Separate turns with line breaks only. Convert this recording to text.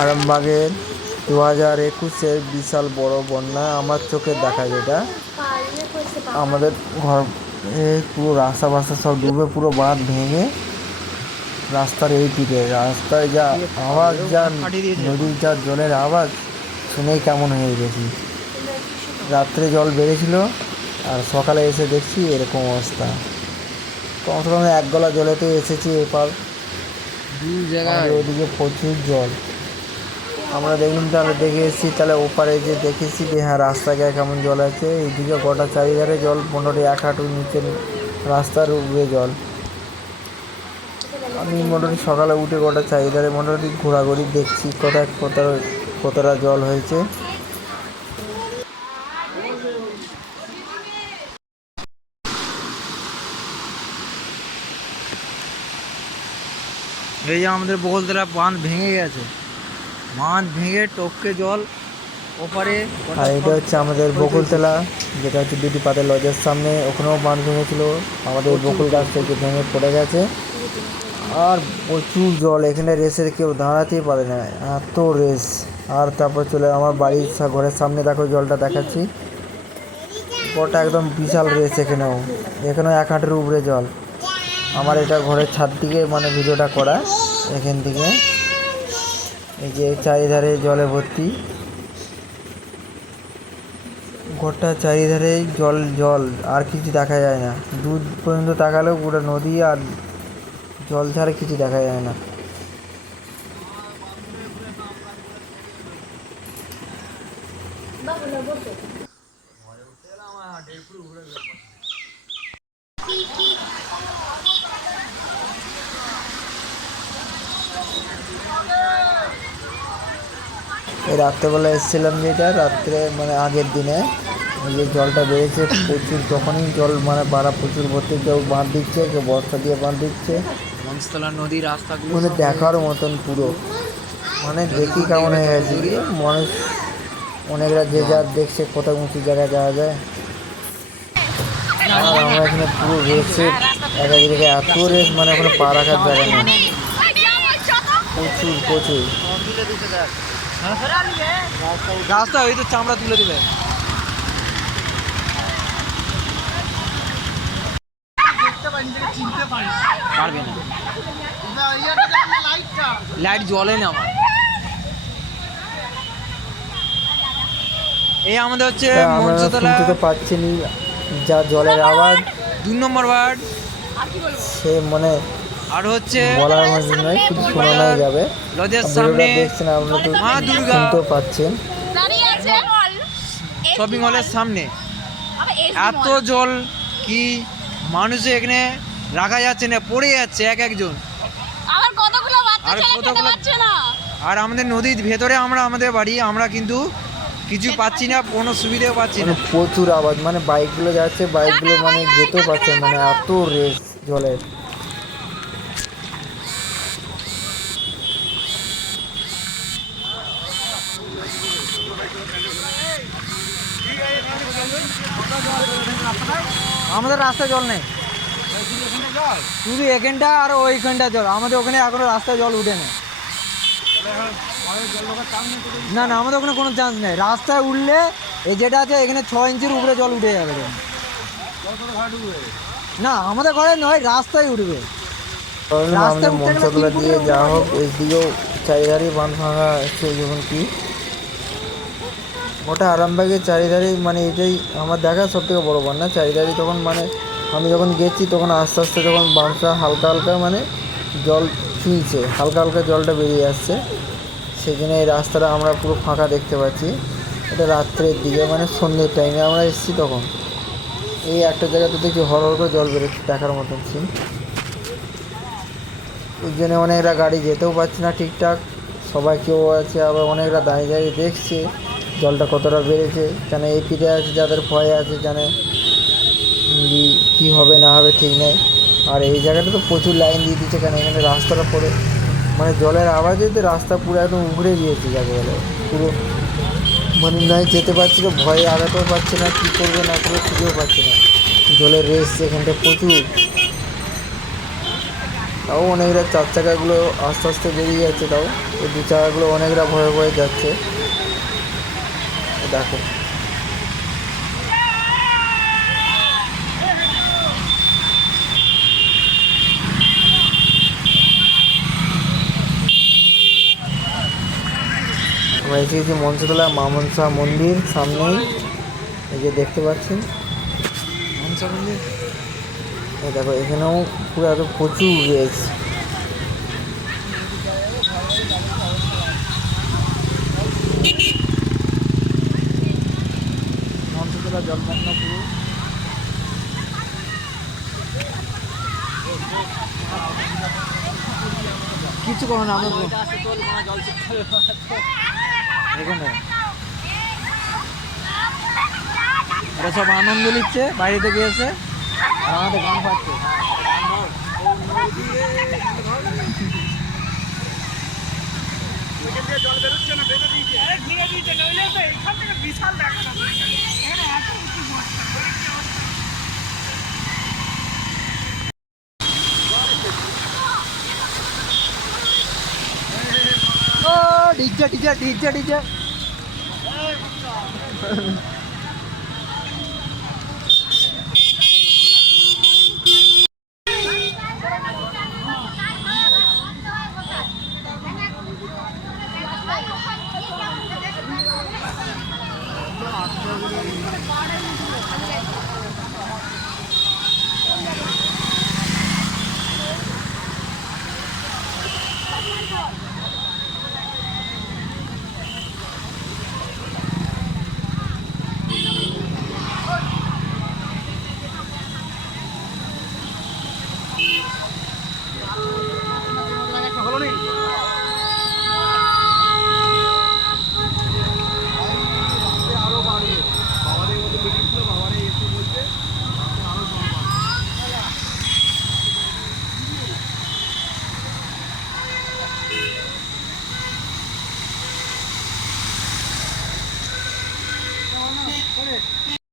আরামবাগের দু হাজার একুশের বিশাল বড় বন্যা আমার চোখের দেখা যেটা। আমাদের ঘর পুরো রাস্তা বাস্তা সব ডুবে, পুরো বাঁধ ভেঙে রাস্তার এই দিকে। রাস্তায় যা আওয়াজ, যা নদীর যা জলের আওয়াজ, শুনেই কেমন হয়ে গেছি। রাত্রে জল বেড়েছিল আর সকালে এসে দেখছি এরকম অবস্থা। কমসে কম এক গলা জলেতে এসেছি এপার। আমাদের ওদিকে প্রচুর জল। আমরা দেখুন তাহলে দেখে এসেছি, তাহলে ওপারে যে দেখেছি যে হ্যাঁ রাস্তা গায়ে কেমন জল আছে। এইদিকে গোটা চারিধারে জল, মোটামুটি এক হাঁটু নিচে রাস্তার উপরে জল। আমি মোটামুটি সকালে উঠে গোটা চারিধারে মোটামুটি ঘোরাঘুরি দেখছি, কোথায় কোথাও কতটা জল হয়েছে।
এই যে আমাদের বগলতলা বাঁধ ভেঙে গেছে। বাঁধ ভেঙে টপকে জল ওপারে
আর এটা হচ্ছে আমাদের বকুলতলা যেটা হচ্ছে বিউটি পাতের লজের সামনে ওখানেও বাঁধ ভেঙেছিল। আমাদের বকুল গাছ থেকে ভেঙে পড়ে গেছে। আর প্রচুর জল এখানে রেসে কেউ দাঁড়াতেই পারে না। এত রেস। আর তারপর চলে আমার বাড়ির ঘরের সামনে দেখো জলটা দেখাচ্ছি। গোটা একদম বিশাল রেস এখানেও। এখানেও এক হাঁটের উপরে জল। আমার এটা ঘরের ছাদ দিকে মানে ভিডিওটা করা, এখান থেকে। এই যে চারিধারে জলে ভর্তি। ঘরটা চারিধারে জল জল, আর কিছু দেখা যায় না। দূর পর্যন্ত তাকালেও গোটা নদী আর জল ছাড়া কিছু দেখা যায় না। রাত্রেবেলা এসেছিলাম যেটা রাত্রে মানে আগের দিনে। যে জলটা বেড়েছে প্রচুর তখনই জল মানে বাড়া প্রচুর ভর্তি কেউ বাঁধ দিচ্ছে কেউ বর্ষা দিয়ে বাঁধ দিচ্ছে।
মনস্তলা নদী রাস্তাগুলো
মানে দেখার মতন পুরো। মানে দেখি কেমন হয়ে গেছে। মানুষ অনেকরা যে যা দেখছে কোথাও উঁচু জায়গায় যাওয়া যায়। আর আমরা এখানে পুরো রেসে এক এক জায়গায় এত রেস মানে ওখানে পা রাখার জায়গা নেই। প্রচুর প্রচুর।
রাস্তা ওই তো চামড়া তুলে দিবে। পারবে না। লাইট জ্বলে না আমার। এই আমাদের হচ্ছে
আমরা
মঞ্চতলা
শুনতে পাচ্ছি যা জলের আওয়াজ।
দুই নম্বর ওয়ার্ড।
সে মানে
আর হচ্ছে
বলার মধ্যে নয় শুধু শোনানোই যাবে।
লজের সামনে
দেখছেন আপনারা তো
মা দুর্গা।
শুনতেও পাচ্ছেন।
শপিং হলের সামনে। এত জল কি মানুষ এখানে রাখা যাচ্ছে না পড়ে যাচ্ছে এক একজন।
আবার কতগুলো বাচ্চা
আর কতগুলো-
না?
আর আমাদের নদীর ভেতরে আমরা আমাদের বাড়ি আমরা কিন্তু কিছু পাচ্ছি না কোনো সুবিধাও পাচ্ছি
মানে
না
প্রচুর আওয়াজ মানে বাইকগুলো যাচ্ছে বাইকগুলো মানে যেতেও পারছে মানে এত রেস জলের।
আমাদের রাস্তায় জল নেই। শুধু এখানটা আর ওইখানটা জল। আমাদের ওখানে এখনও রাস্তায় জল উঠে না না না আমাদের ওখানে কোনো চান্স নেই। রাস্তায় উঠলে এই যেটা আছে এখানে ছ ইঞ্চির উপরে জল উঠে যাবে না আমাদের ঘরে নয় রাস্তায় উঠবে। রাস্তায়
দিয়ে যাওয়া হোক এই দিকেও চারিধারে বাঁধ ভাঙা আছে যখন কি? ওটা আরামবাগের চারিধারে মানে এটাই আমার দেখা সব থেকে বড় বন্যা চারিধারে তখন মানে আমি যখন গেছি, তখন আস্তে আস্তে যখন বাঁধটা হালকা হালকা মানে জল ছুঁইছে, হালকা হালকা জলটা বেরিয়ে আসছে জন্য এই রাস্তাটা আমরা পুরো ফাঁকা দেখতে পাচ্ছি। এটা রাত্রের দিকে মানে সন্ধ্যের টাইমে আমরা এসেছি তখন। এই একটা জায়গাতে দেখছি হরহর করে জল বেরোচ্ছে, দেখার মতন সিন ওই জন্য অনেকরা গাড়ি যেতেও পারছে না ঠিকঠাক। সবাই কেউ আছে, আবার অনেকরা দাঁড়িয়ে দাঁড়িয়ে দেখছে। জলটা কতটা বেড়েছে কেন এই পিঠে আছে, যাদের ভয় আছে, জানে কী হবে, না হবে, ঠিক নেই। আর এই জায়গাটা তো প্রচুর লাইন দিয়ে দিচ্ছে কেন এখানে রাস্তাটা পড়ে। মানে জলের আওয়াজে তো রাস্তা পুরো একদম উগড়ে গিয়েছে, যাকে বলে। পুরো মানে নয় যেতে পারছি না, ভয়ে আগাতেও পারছে না, কী করবে, না করবে, খুঁজেও পাচ্ছে না। জলের রেস এখানটা প্রচুর। তাও অনেকরা চার চাকাগুলো আস্তে আস্তে বেরিয়ে যাচ্ছে, তাও। এই দু চাকাগুলো অনেকরা ভয়ে ভয়ে যাচ্ছে। দেখো। আমরা এসে গেছি মঞ্চতলা মা মনসা মন্দির সামনেই। এই যে দেখতে পাচ্ছেন।
মনসা মন্দির?
দেখো এখানেও পুরো এত প্রচুর রেস
মঞ্চতলা জলমগ্ন পুরো কিছু করো না আমরা সব আনন্দ নিচ্ছে বাইরে থেকে এসে। আর আমাদের গান পাচ্ছে। ও डीजे डीजे डीजे डीजे। हाँ। これ。